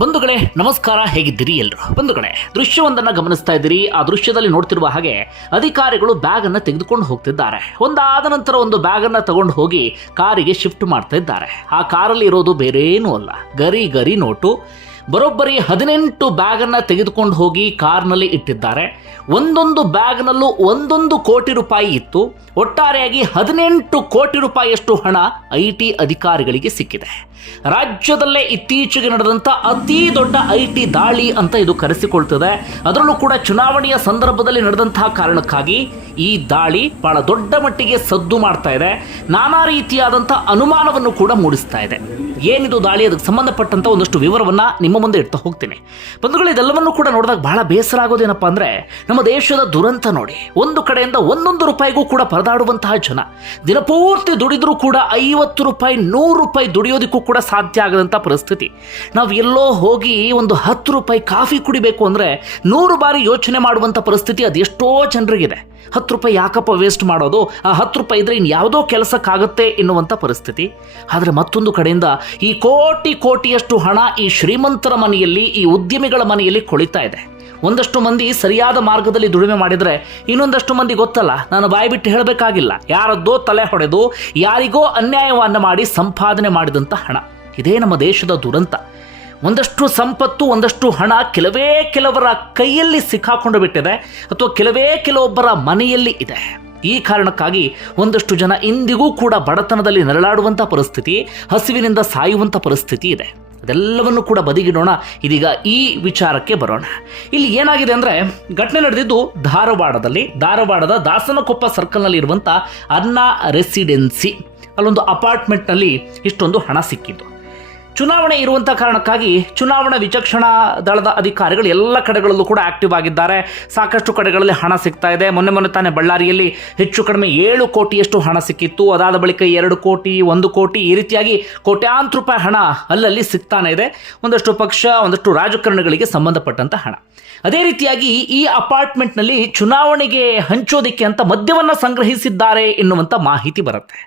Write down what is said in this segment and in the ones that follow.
ಬಂಧುಗಳೇ, ನಮಸ್ಕಾರ, ಹೇಗಿದ್ದೀರಿ ಎಲ್ಲರೂ ಬಂಧುಗಳೇ, ದೃಶ್ಯವೊಂದನ್ನು ಗಮನಿಸ್ತಾ ಇದ್ದೀರಿ. ಆ ದೃಶ್ಯದಲ್ಲಿ ನೋಡ್ತಿರುವ ಹಾಗೆ ಅಧಿಕಾರಿಗಳು ಬ್ಯಾಗ್ ಅನ್ನು ತೆಗೆದುಕೊಂಡು ಹೋಗ್ತಿದ್ದಾರೆ. ಒಂದಾದ ನಂತರ ಒಂದು ಬ್ಯಾಗ್ ಅನ್ನ ತಗೊಂಡು ಹೋಗಿ ಕಾರಿಗೆ ಶಿಫ್ಟ್ ಮಾಡ್ತಾ ಇದ್ದಾರೆ. ಆ ಕಾರಲ್ಲಿ ಇರೋದು ಬೇರೇನೂ ಅಲ್ಲ. ಗರಿ ಗರಿ ನೋಟು. ಬರೋಬ್ಬರಿ ಹದಿನೆಂಟು ಬ್ಯಾಗ್ ಅನ್ನ ತೆಗೆದುಕೊಂಡು ಹೋಗಿ ಕಾರ್ನಲ್ಲಿ ಇಟ್ಟಿದ್ದಾರೆ. ಒಂದೊಂದು ಬ್ಯಾಗ್ನಲ್ಲೂ ಒಂದೊಂದು ಕೋಟಿ ರೂಪಾಯಿ ಇತ್ತು. ಒಟ್ಟಾರೆಯಾಗಿ ಹದಿನೆಂಟು ಕೋಟಿ ರೂಪಾಯಿಯಷ್ಟು ಹಣ ಐ ಟಿ ಅಧಿಕಾರಿಗಳಿಗೆ ಸಿಕ್ಕಿದೆ. ರಾಜ್ಯದಲ್ಲೇ ಇತ್ತೀಚೆಗೆ ನಡೆದಂಥ ಅತಿ ದೊಡ್ಡ ಐ ದಾಳಿ ಅಂತ ಇದು ಕರೆಸಿಕೊಳ್ತದೆ. ಅದರಲ್ಲೂ ಕೂಡ ಚುನಾವಣೆಯ ಸಂದರ್ಭದಲ್ಲಿ ನಡೆದಂತಹ ಕಾರಣಕ್ಕಾಗಿ ಈ ದಾಳಿ ಬಹಳ ದೊಡ್ಡ ಮಟ್ಟಿಗೆ ಸದ್ದು ಮಾಡ್ತಾ ಇದೆ. ನಾನಾ ರೀತಿಯಾದಂಥ ಅನುಮಾನವನ್ನು ಕೂಡ ಮೂಡಿಸ್ತಾ ಇದೆ. ಏನಿದು ದಾಳಿ, ಅದಕ್ಕೆ ಸಂಬಂಧಪಟ್ಟಂತ ಒಂದಷ್ಟು ವಿವರವನ್ನ ನಿಮ್ಮ ಮುಂದೆ ಇಡ್ತಾ ಹೋಗ್ತೀನಿ. ಬಂಧುಗಳು, ಇದೆಲ್ಲವನ್ನು ಕೂಡ ನೋಡಿದಾಗ ಬಹಳ ಬೇಸರ ಆಗೋದೇನಪ್ಪ ಅಂದ್ರೆ, ನಮ್ಮ ದೇಶದ ದುರಂತ ನೋಡಿ, ಒಂದು ಕಡೆಯಿಂದ ಒಂದೊಂದು ರೂಪಾಯಿಗೂ ಕೂಡ ಪರದಾಡುವಂತಹ ಜನ, ದಿನಪೂರ್ತಿ ದುಡಿದ್ರೂ ಕೂಡ ಐವತ್ತು ರೂಪಾಯಿ, ನೂರು ರೂಪಾಯಿ ದುಡಿಯೋದಕ್ಕೂ ಕೂಡ ಸಾಧ್ಯ ಆಗದಂಥ ಪರಿಸ್ಥಿತಿ. ನಾವು ಎಲ್ಲೋ ಹೋಗಿ ಒಂದು ಹತ್ತು ರೂಪಾಯಿ ಕಾಫಿ ಕುಡಿಬೇಕು ಅಂದರೆ ನೂರು ಬಾರಿ ಯೋಚನೆ ಮಾಡುವಂಥ ಪರಿಸ್ಥಿತಿ ಅದೆಷ್ಟೋ ಜನರಿಗಿದೆ. ಹತ್ತು ರೂಪಾಯಿ ಯಾಕಪ್ಪ ವೇಸ್ಟ್ ಮಾಡೋದು? ಆ ಹತ್ತು ರೂಪಾಯಿ ಇದ್ರೆ ಇನ್ನು ಯಾವುದೋ ಕೆಲಸಕ್ಕಾಗುತ್ತೆ ಎನ್ನುವಂಥ ಪರಿಸ್ಥಿತಿ. ಆದರೆ ಮತ್ತೊಂದು ಕಡೆಯಿಂದ ಈ ಕೋಟಿ ಕೋಟಿಯಷ್ಟು ಹಣ ಈ ಶ್ರೀಮಂತರ ಮನೆಯಲ್ಲಿ, ಈ ಉದ್ಯಮಿಗಳ ಮನೆಯಲ್ಲಿ ಕೊಳಿತಾ ಇದೆ. ಒಂದಷ್ಟು ಮಂದಿ ಸರಿಯಾದ ಮಾರ್ಗದಲ್ಲಿ ದುಡಿಮೆ ಮಾಡಿದರೆ ಇನ್ನೊಂದಷ್ಟು ಮಂದಿ ಗೊತ್ತಲ್ಲ. ನಾನು ಬಾಯಿ ಬಿಟ್ಟು ಹೇಳಬೇಕಾಗಿಲ್ಲ. ಯಾರದ್ದೋ ತಲೆ ಹೊಡೆದು ಯಾರಿಗೋ ಅನ್ಯಾಯವನ್ನು ಮಾಡಿ ಸಂಪಾದನೆ ಮಾಡಿದಂಥ ಹಣ. ಇದೇ ನಮ್ಮ ದೇಶದ ದುರಂತ. ಒಂದಷ್ಟು ಸಂಪತ್ತು, ಒಂದಷ್ಟು ಹಣ ಕೆಲವೇ ಕೆಲವರ ಕೈಯಲ್ಲಿ ಸಿಕ್ಕಾಕೊಂಡು ಬಿಟ್ಟಿದೆ ಅಥವಾ ಕೆಲವೇ ಕೆಲವೊಬ್ಬರ ಮನೆಯಲ್ಲಿ ಇದೆ. ಈ ಕಾರಣಕ್ಕಾಗಿ ಒಂದಷ್ಟು ಜನ ಇಂದಿಗೂ ಕೂಡ ಬಡತನದಲ್ಲಿ ನರಳಾಡುವಂಥ ಪರಿಸ್ಥಿತಿ, ಹಸಿವಿನಿಂದ ಸಾಯುವಂಥ ಪರಿಸ್ಥಿತಿ ಇದೆ. ಅದೆಲ್ಲವನ್ನು ಕೂಡ ಬದಿಗಿಡೋಣ. ಇದೀಗ ಈ ವಿಚಾರಕ್ಕೆ ಬರೋಣ. ಇಲ್ಲಿ ಏನಾಗಿದೆ ಅಂದರೆ, ಘಟನೆ ನಡೆದಿದ್ದು ಧಾರವಾಡದಲ್ಲಿ. ಧಾರವಾಡದ ದಾಸನಕೊಪ್ಪ ಸರ್ಕಲ್ನಲ್ಲಿ ಇರುವಂಥ ಅನ್ನ ರೆಸಿಡೆನ್ಸಿ. ಅಲ್ಲೊಂದು ಅಪಾರ್ಟ್ಮೆಂಟ್ನಲ್ಲಿ ಇಷ್ಟೊಂದು ಹಣ ಸಿಕ್ಕಿದ್ದು. ಚುನಾವಣೆ ಇರುವಂಥ ಕಾರಣಕ್ಕಾಗಿ ಚುನಾವಣಾ ವಿಚಕ್ಷಣಾ ದಳದ ಅಧಿಕಾರಿಗಳು ಎಲ್ಲ ಕಡೆಗಳಲ್ಲೂ ಕೂಡ ಆಕ್ಟಿವ್ ಆಗಿದ್ದಾರೆ. ಸಾಕಷ್ಟು ಕಡೆಗಳಲ್ಲಿ ಹಣ ಸಿಗ್ತಾ ಇದೆ. ಮೊನ್ನೆ ಮೊನ್ನೆ ತಾನೇ ಬಳ್ಳಾರಿಯಲ್ಲಿ ಹೆಚ್ಚು ಕಡಿಮೆ ಏಳು ಕೋಟಿಯಷ್ಟು ಹಣ ಸಿಕ್ಕಿತ್ತು. ಅದಾದ ಬಳಿಕ ಎರಡು ಕೋಟಿ, ಒಂದು ಕೋಟಿ ಈ ರೀತಿಯಾಗಿ ಕೋಟ್ಯಾಂತರ ರೂಪಾಯಿ ಹಣ ಅಲ್ಲಲ್ಲಿ ಸಿಗ್ತಾನೆ ಇದೆ. ಒಂದಷ್ಟು ಪಕ್ಷ, ಒಂದಷ್ಟು ರಾಜಕಾರಣಿಗಳಿಗೆ ಸಂಬಂಧಪಟ್ಟಂಥ ಹಣ. ಅದೇ ರೀತಿಯಾಗಿ ಈ ಅಪಾರ್ಟ್ಮೆಂಟ್ನಲ್ಲಿ ಚುನಾವಣೆಗೆ ಹಂಚೋದಿಕ್ಕೆ ಅಂತ ಮದ್ಯವನ್ನು ಸಂಗ್ರಹಿಸಿದ್ದಾರೆ ಎನ್ನುವಂಥ ಮಾಹಿತಿ ಬರುತ್ತೆ.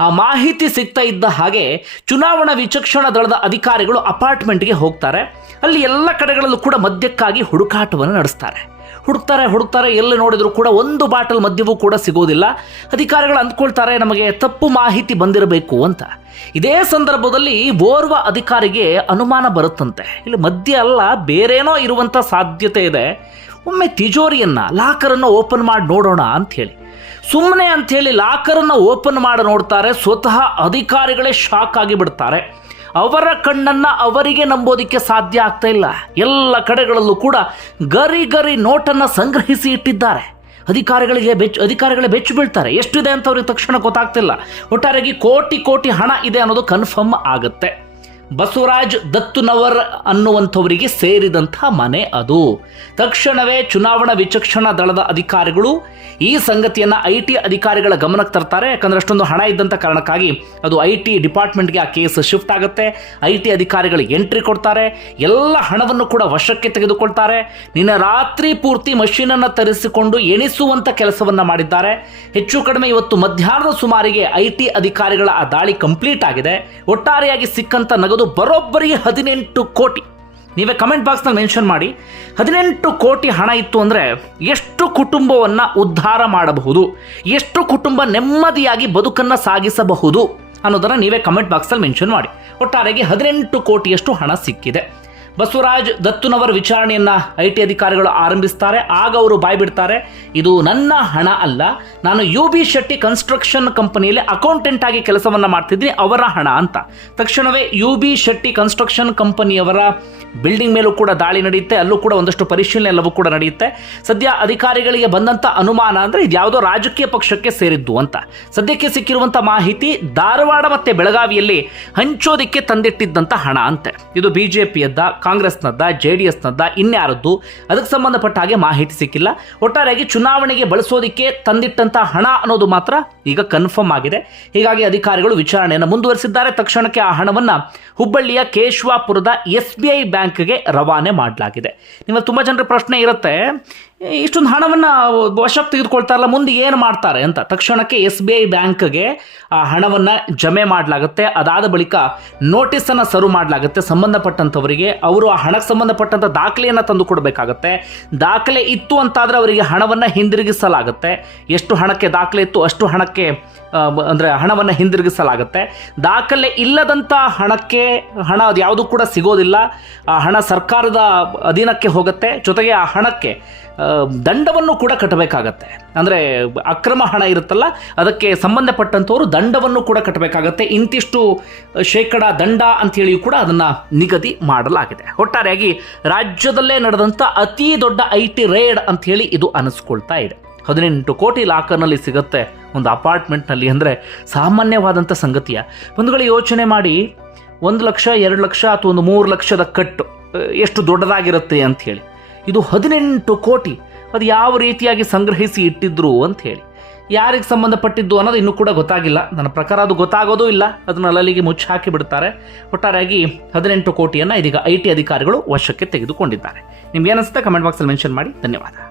ಆ ಮಾಹಿತಿ ಸಿಗ್ತಾ ಇದ್ದ ಹಾಗೆ ಚುನಾವಣಾ ವಿಚಕ್ಷಣಾ ದಳದ ಅಧಿಕಾರಿಗಳು ಅಪಾರ್ಟ್ಮೆಂಟ್ಗೆ ಹೋಗ್ತಾರೆ. ಅಲ್ಲಿ ಎಲ್ಲ ಕಡೆಗಳಲ್ಲೂ ಕೂಡ ಮದ್ಯಕ್ಕಾಗಿ ಹುಡುಕಾಟವನ್ನು ನಡೆಸ್ತಾರೆ. ಹುಡುಕ್ತಾರೆ ಹುಡುಕ್ತಾರೆ, ಎಲ್ಲಿ ನೋಡಿದರೂ ಕೂಡ ಒಂದು ಬಾಟಲ್ ಮದ್ಯವೂ ಕೂಡ ಸಿಗೋದಿಲ್ಲ. ಅಧಿಕಾರಿಗಳು ಅಂದ್ಕೊಳ್ತಾರೆ, ನಮಗೆ ತಪ್ಪು ಮಾಹಿತಿ ಬಂದಿರಬೇಕು ಅಂತ. ಇದೇ ಸಂದರ್ಭದಲ್ಲಿ ಓರ್ವ ಅಧಿಕಾರಿಗೆ ಅನುಮಾನ ಬರುತ್ತಂತೆ. ಇಲ್ಲಿ ಮದ್ಯ ಅಲ್ಲ, ಬೇರೇನೋ ಇರುವಂಥ ಸಾಧ್ಯತೆ ಇದೆ. ಒಮ್ಮೆ ತಿಜೋರಿಯನ್ನು, ಲಾಕರನ್ನು ಓಪನ್ ಮಾಡಿ ನೋಡೋಣ ಅಂಥೇಳಿ ಸುಮ್ಮನೆ ಅಂಥೇಳಿ ಲಾಕರನ್ನು ಓಪನ್ ಮಾಡಿ ನೋಡ್ತಾರೆ, ಸ್ವತಃ ಅಧಿಕಾರಿಗಳೇ ಶಾಕ್ ಆಗಿ ಬಿಡ್ತಾರೆ ಅವರ ಕಣ್ಣನ್ನ ಅವರಿಗೆ ನಂಬೋದಿಕ್ಕೆ ಸಾಧ್ಯ ಆಗ್ತಾ ಇಲ್ಲ. ಎಲ್ಲ ಕಡೆಗಳಲ್ಲೂ ಕೂಡ ಗರಿ ಗರಿ ನೋಟನ್ನು ಸಂಗ್ರಹಿಸಿ ಇಟ್ಟಿದ್ದಾರೆ. ಅಧಿಕಾರಿಗಳಿಗೆ ಬೆಚ್ಚ ಅಧಿಕಾರಿಗಳೇ ಬೆಚ್ಚು ಬೀಳ್ತಾರೆ. ಎಷ್ಟಿದೆ ಅಂತ ಅವ್ರಿಗೆ ತಕ್ಷಣ ಗೊತ್ತಾಗ್ತಿಲ್ಲ. ಒಟ್ಟಾರೆಯಾಗಿ ಕೋಟಿ ಕೋಟಿ ಹಣ ಇದೆ ಅನ್ನೋದು ಕನ್ಫರ್ಮ್ ಆಗುತ್ತೆ. ಬಸವರಾಜ್ ದತ್ತುನವರ್ ಅನ್ನುವಂಥವರಿಗೆ ಸೇರಿದಂಥ ಮನೆ ಅದು. ತಕ್ಷಣವೇ ಚುನಾವಣಾ ವಿಚಕ್ಷಣಾ ದಳದ ಅಧಿಕಾರಿಗಳು ಈ ಸಂಗತಿಯನ್ನು ಐ ಟಿ ಅಧಿಕಾರಿಗಳ ಗಮನಕ್ಕೆ ತರ್ತಾರೆ. ಯಾಕಂದ್ರೆ ಅಷ್ಟೊಂದು ಹಣ ಇದ್ದಂಥ ಕಾರಣಕ್ಕಾಗಿ ಅದು ಐ ಟಿ ಡಿಪಾರ್ಟ್ಮೆಂಟ್ಗೆ ಆ ಕೇಸ್ ಶಿಫ್ಟ್ ಆಗುತ್ತೆ. ಐ ಟಿ ಅಧಿಕಾರಿಗಳು ಎಂಟ್ರಿ ಕೊಡ್ತಾರೆ. ಎಲ್ಲ ಹಣವನ್ನು ಕೂಡ ವಶಕ್ಕೆ ತೆಗೆದುಕೊಳ್ತಾರೆ. ನಿನ್ನ ರಾತ್ರಿ ಪೂರ್ತಿ ಮಷೀನನ್ನು ತರಿಸಿಕೊಂಡು ಎಣಿಸುವಂಥ ಕೆಲಸವನ್ನು ಮಾಡಿದ್ದಾರೆ. ಹೆಚ್ಚು ಕಡಿಮೆ ಇವತ್ತು ಮಧ್ಯಾಹ್ನದ ಸುಮಾರಿಗೆ ಐ ಟಿ ಅಧಿಕಾರಿಗಳ ಆ ದಾಳಿ ಕಂಪ್ಲೀಟ್ ಆಗಿದೆ. ಒಟ್ಟಾರೆಯಾಗಿ ಸಿಕ್ಕಂಥ ನಗದು ಬರೋಬ್ಬರಿ ಹದಿನೆಂಟು ಕೋಟಿ. ನೀವೇ ಕಮೆಂಟ್ ಬಾಕ್ಸ್ನಲ್ಲಿ ಮೆನ್ಷನ್ ಮಾಡಿ. ಹದಿನೆಂಟು ಕೋಟಿ ಹಣ ಇತ್ತು ಅಂದರೆ ಎಷ್ಟು ಕುಟುಂಬವನ್ನು ಉದ್ಧಾರ ಮಾಡಬಹುದು? ಎಷ್ಟು ಕುಟುಂಬ ನೆಮ್ಮದಿಯಾಗಿ ಬದುಕನ್ನು ಸಾಗಿಸಬಹುದು ಅನ್ನೋದನ್ನು ನೀವೇ ಕಮೆಂಟ್ ಬಾಕ್ಸಲ್ಲಿ ಮೆನ್ಷನ್ ಮಾಡಿ. ಒಟ್ಟಾರೆಗೆ ಹದಿನೆಂಟು ಕೋಟಿಯಷ್ಟು ಹಣ ಸಿಕ್ಕಿದೆ. ಬಸವರಾಜ್ ದತ್ತುನವರ ವಿಚಾರಣೆಯನ್ನ ಐ ಟಿ ಅಧಿಕಾರಿಗಳು ಆರಂಭಿಸ್ತಾರೆ. ಆಗ ಅವರು ಬಾಯ್ ಬಿಡ್ತಾರೆ ಇದು ನನ್ನ ಹಣ ಅಲ್ಲ. ನಾನು ಯು ಬಿ ಶೆಟ್ಟಿ ಕನ್ಸ್ಟ್ರಕ್ಷನ್ ಕಂಪನಿಯಲ್ಲಿ ಅಕೌಂಟೆಂಟ್ ಆಗಿ ಕೆಲಸವನ್ನ ಮಾಡ್ತಿದ್ದೀನಿ. ಅವರ ಹಣ ಅಂತ. ತಕ್ಷಣವೇ ಯು ಬಿ ಶೆಟ್ಟಿ ಕನ್ಸ್ಟ್ರಕ್ಷನ್ ಕಂಪನಿಯವರ ಬಿಲ್ಡಿಂಗ್ ಮೇಲೂ ಕೂಡ ದಾಳಿ ನಡೆಯುತ್ತೆ. ಅಲ್ಲೂ ಕೂಡ ಒಂದಷ್ಟು ಪರಿಶೀಲನೆ ಎಲ್ಲವೂ ಕೂಡ ನಡೆಯುತ್ತೆ. ಸದ್ಯ ಅಧಿಕಾರಿಗಳಿಗೆ ಬಂದಂತ ಅನುಮಾನ ಅಂದ್ರೆ ಯಾವುದೋ ರಾಜಕೀಯ ಪಕ್ಷಕ್ಕೆ ಸೇರಿದ್ದು ಅಂತ. ಸದ್ಯಕ್ಕೆ ಸಿಕ್ಕಿರುವಂತ ಮಾಹಿತಿ ಧಾರವಾಡ ಮತ್ತೆ ಬೆಳಗಾವಿಯಲ್ಲಿ ಹಂಚೋದಿಕ್ಕೆ ತಂದಿಟ್ಟಿದ್ದಂತ ಹಣ ಅಂತೆ. ಇದು ಬಿಜೆಪಿಯದ್ದ ಕಾಂಗ್ರೆಸ್ನದ್ದ ಜೆ ಡಿ ಎಸ್ನದ್ದ ಇನ್ಯಾರದ್ದು ಅದಕ್ಕೆ ಸಂಬಂಧಪಟ್ಟ ಹಾಗೆ ಮಾಹಿತಿ ಸಿಕ್ಕಿಲ್ಲ. ಒಟ್ಟಾರೆಯಾಗಿ ಚುನಾವಣೆಗೆ ಬಳಸೋದಿಕ್ಕೆ ತಂದಿಟ್ಟಂತ ಹಣ ಅನ್ನೋದು ಮಾತ್ರ ಈಗ ಕನ್ಫರ್ಮ್ ಆಗಿದೆ. ಹೀಗಾಗಿ ಅಧಿಕಾರಿಗಳು ವಿಚಾರಣೆಯನ್ನು ಮುಂದುವರಿಸಿದ್ದಾರೆ. ತಕ್ಷಣಕ್ಕೆ ಆ ಹಣವನ್ನು ಹುಬ್ಬಳ್ಳಿಯ ಕೇಶವಾಪುರದ ಎಸ್ ಬಿ ಐ ಬ್ಯಾಂಕ್ಗೆ ರವಾನೆ ಮಾಡಲಾಗಿದೆ. ನಿಮ್ಮ ತುಂಬ ಜನರ ಪ್ರಶ್ನೆ ಇರುತ್ತೆ. ಇಷ್ಟೊಂದು ಹಣವನ್ನು ವಶಕ್ಕೆ ತೆಗೆದುಕೊಳ್ತಾರಲ್ಲ, ಮುಂದೆ ಏನು ಮಾಡ್ತಾರೆ ಅಂತ. ತಕ್ಷಣಕ್ಕೆ ಎಸ್ ಬಿ ಐ ಬ್ಯಾಂಕ್ಗೆ ಆ ಹಣವನ್ನು ಜಮೆ ಮಾಡಲಾಗುತ್ತೆ. ಅದಾದ ಬಳಿಕ ನೋಟಿಸನ್ನು ಸರ್ವ್ ಮಾಡಲಾಗುತ್ತೆ. ಸಂಬಂಧಪಟ್ಟಂಥವರಿಗೆ ಅವರು ಆ ಹಣಕ್ಕೆ ಸಂಬಂಧಪಟ್ಟಂಥ ದಾಖಲೆಯನ್ನು ತಂದು ಕೊಡಬೇಕಾಗತ್ತೆ. ದಾಖಲೆ ಇತ್ತು ಅಂತಾದರೆ ಅವರಿಗೆ ಹಣವನ್ನು ಹಿಂದಿರುಗಿಸಲಾಗುತ್ತೆ. ಎಷ್ಟು ಹಣಕ್ಕೆ ದಾಖಲೆ ಇತ್ತು, ಅಷ್ಟು ಹಣಕ್ಕೆ ಅಂದರೆ ಹಣವನ್ನು ಹಿಂದಿರುಗಿಸಲಾಗುತ್ತೆ. ದಾಖಲೆ ಇಲ್ಲದಂಥ ಹಣಕ್ಕೆ, ಹಣ ಅದು ಯಾವುದೂ ಕೂಡ ಸಿಗೋದಿಲ್ಲ. ಆ ಹಣ ಸರ್ಕಾರದ ಅಧೀನಕ್ಕೆ ಹೋಗುತ್ತೆ. ಜೊತೆಗೆ ಆ ಹಣಕ್ಕೆ ದಂಡವನ್ನು ಕೂಡ ಕಟ್ಟಬೇಕಾಗತ್ತೆ. ಅಂದರೆ ಅಕ್ರಮ ಹಣ ಇರುತ್ತಲ್ಲ, ಅದಕ್ಕೆ ಸಂಬಂಧಪಟ್ಟಂಥವರು ದಂಡವನ್ನು ಕೂಡ ಕಟ್ಟಬೇಕಾಗತ್ತೆ. ಇಂತಿಷ್ಟು ಶೇಕಡ ದಂಡ ಅಂತೇಳಿಯೂ ಕೂಡ ಅದನ್ನು ನಿಗದಿ ಮಾಡಲಾಗಿದೆ. ಒಟ್ಟಾರೆಯಾಗಿ ರಾಜ್ಯದಲ್ಲೇ ನಡೆದಂಥ ಅತಿ ದೊಡ್ಡ ಐ ಟಿ ರೇಡ್ ಅಂಥೇಳಿ ಇದು ಅನಿಸ್ಕೊಳ್ತಾ ಇದೆ. ಹದಿನೆಂಟು ಕೋಟಿ ಲಾಕರ್ನಲ್ಲಿ ಸಿಗುತ್ತೆ ಒಂದು ಅಪಾರ್ಟ್ಮೆಂಟ್ನಲ್ಲಿ ಅಂದರೆ ಸಾಮಾನ್ಯವಾದಂಥ ಸಂಗತಿಯ. ಒಂದುಗಳು ಯೋಚನೆ ಮಾಡಿ, ಒಂದು ಲಕ್ಷ, ಎರಡು ಲಕ್ಷ ಅಥವಾ ಒಂದು ಮೂರು ಲಕ್ಷದ ಕಟ್ಟು ಎಷ್ಟು ದೊಡ್ಡದಾಗಿರುತ್ತೆ ಅಂತ ಹೇಳಿ ಇದು ಹದಿನೆಂಟು ಕೋಟಿ. ಅದು ಯಾವ ರೀತಿಯಾಗಿ ಸಂಗ್ರಹಿಸಿ ಇಟ್ಟಿದ್ರು ಅಂತ ಹೇಳಿ. ಯಾರಿಗೆ ಸಂಬಂಧಪಟ್ಟಿದ್ದು ಅನ್ನೋದು ಇನ್ನೂ ಕೂಡ ಗೊತ್ತಾಗಿಲ್ಲ. ನನ್ನ ಪ್ರಕಾರ ಅದು ಗೊತ್ತಾಗೋದೂ ಇಲ್ಲ. ಅದನ್ನ ಅಲ್ಲಿಗೆ ಮುಚ್ಚಿ ಹಾಕಿ ಬಿಡ್ತಾರೆ. ಒಟ್ಟಾರೆಯಾಗಿ ಹದಿನೆಂಟು ಕೋಟಿಯನ್ನು ಇದೀಗ ಐ ಟಿ ಅಧಿಕಾರಿಗಳು ವಶಕ್ಕೆ ತೆಗೆದುಕೊಂಡಿದ್ದಾರೆ. ನಿಮ್ಗೆ ಏನಿಸುತ್ತೆ ಕಮೆಂಟ್ ಬಾಕ್ಸಲ್ಲಿ ಮೆನ್ಷನ್ ಮಾಡಿ. ಧನ್ಯವಾದ.